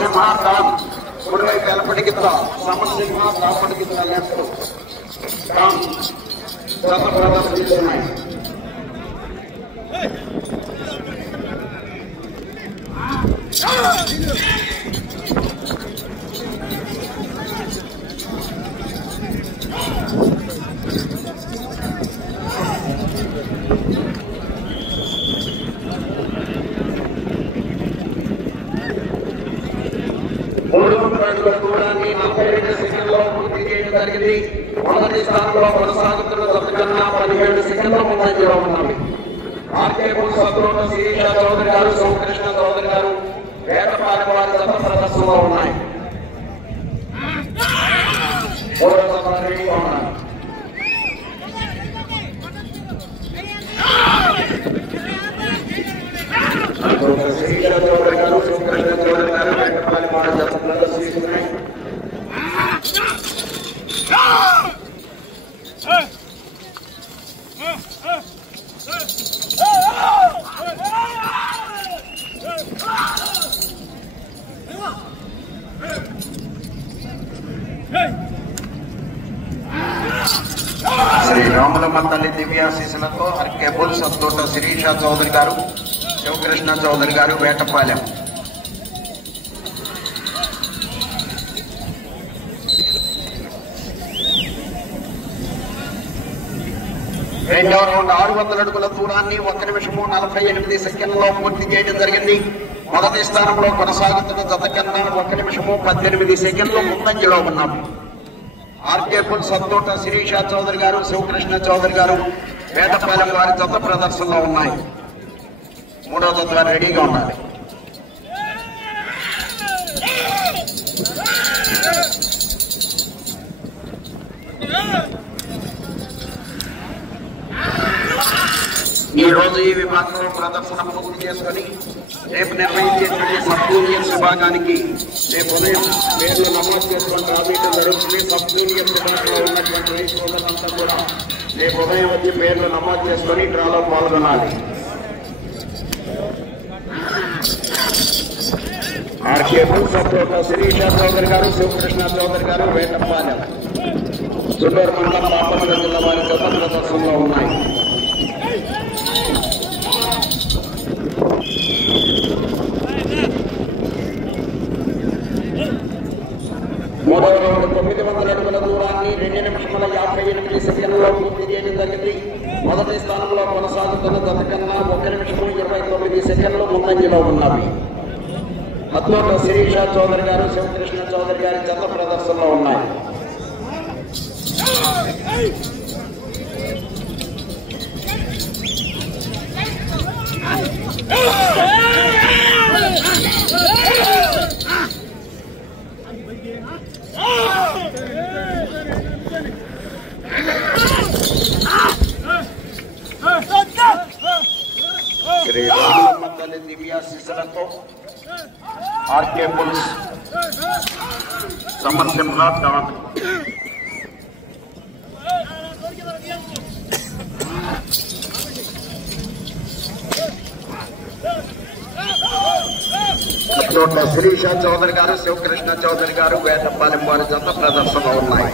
సింహార్థం కుడివైపు ఎలపటికిత సమసింహ కాపటికిత లెఫ్ట్ ప్రదర్శిస్తున్నాయి. దూరాన్ని 42 సెకండ్లో పూర్తి చేయడం జరిగింది. మొదటి స్థానంలో కొనసాగుతున్న జతకన్నా 17 సెకండ్ల ముందంజలో ఉన్నవి. ఆర్కే బుల్స్ అద్రోట శిరీష చౌదరి గారు, శివకృష్ణ చౌదరి గారు వేటపాలెం వారి జత ప్రదర్శనలో ఉన్నాయి. మూడవ జత రెడీగా ఉన్నారు. శిరీష చౌదరి గారు, శివకృష్ణ చౌదరి గారు వేటపాలెం వారి జత ప్రదర్శిస్తున్నాయి. శ్రీ రాములమ్మ తల్లి దివ్యాశీసులతో ఆర్కే బుల్స్ అద్రోట శిరీష చౌదరి గారు, శివకృష్ణ చౌదరి గారు వేటపాలెం. రెండవ రౌండ్ 600 అడుగుల దూరాన్ని 1 నిమిషము 48 సెకండ్లో పూర్తి చేయడం జరిగింది. మొదటి స్థానంలో కొనసాగుతున్న జత కన్నా 1 నిమిషము 18 సెకండ్లు ముందంజలో ఉన్నాము. ఆర్కే బుల్స్ అద్రోట శిరీష చౌదరి గారు, శివకృష్ణ చౌదరి గారు వేటపాలెం వారి జత ప్రదర్శనలో ఉన్నాయి. మూడవ జత రెడీగా ఉండాలి. ఈ రోజు ఈ విభాగంలో ప్రదర్శన పూర్తి చేసుకుని రేపు నిర్వహించేటువంటి సబ్ జూనియర్స్ విభాగానికి రేపు ఉదయం పేర్లు నమోదు చేసుకుని రాబోయడం జరుగుతుంది. సబ్ జూనియర్స్ విభాగంలో ఉన్నటువంటి రైతు సోదరులంతా కూడా రేపు ఉదయం వచ్చి పేర్లు నమోదు చేసుకుని డ్రాలో పాల్గొనాలి. ఆర్కే బుల్స్ అద్రోట శిరీష చౌదరి గారు, శివకృష్ణ చౌదరి గారు వేటపాలెం, చుండూరు మండలం బాపట్ల జిల్లా వారి జత ప్రదర్శనలో ఉన్నాయి. మూడవ రౌండ్ 900 అడుగుల దూరాన్ని 2 నిమిషముల 58 సెకండ్లో పూర్తి చేయడం జరిగింది. మొదటి స్థానంలో కొనసాగుతున్న జత కన్నా 1 నిమిషము 29 సెకండ్లు ముందంజలో ఉన్నవి. అద్రోట శిరీష చౌదరి గారు, శివకృష్ణ చౌదరి గారి జత ప్రదర్శనలో ఉన్నాయి. శ్రీ రాములమ్మ తల్లి దివ్యాశీసులతో RK bulls Samarsimha don Sirisha Chowdary garu, Sivakrishna Chowdary గారు వేటపాలెం వారి జత ప్రదర్శనలో ఉన్నాయి.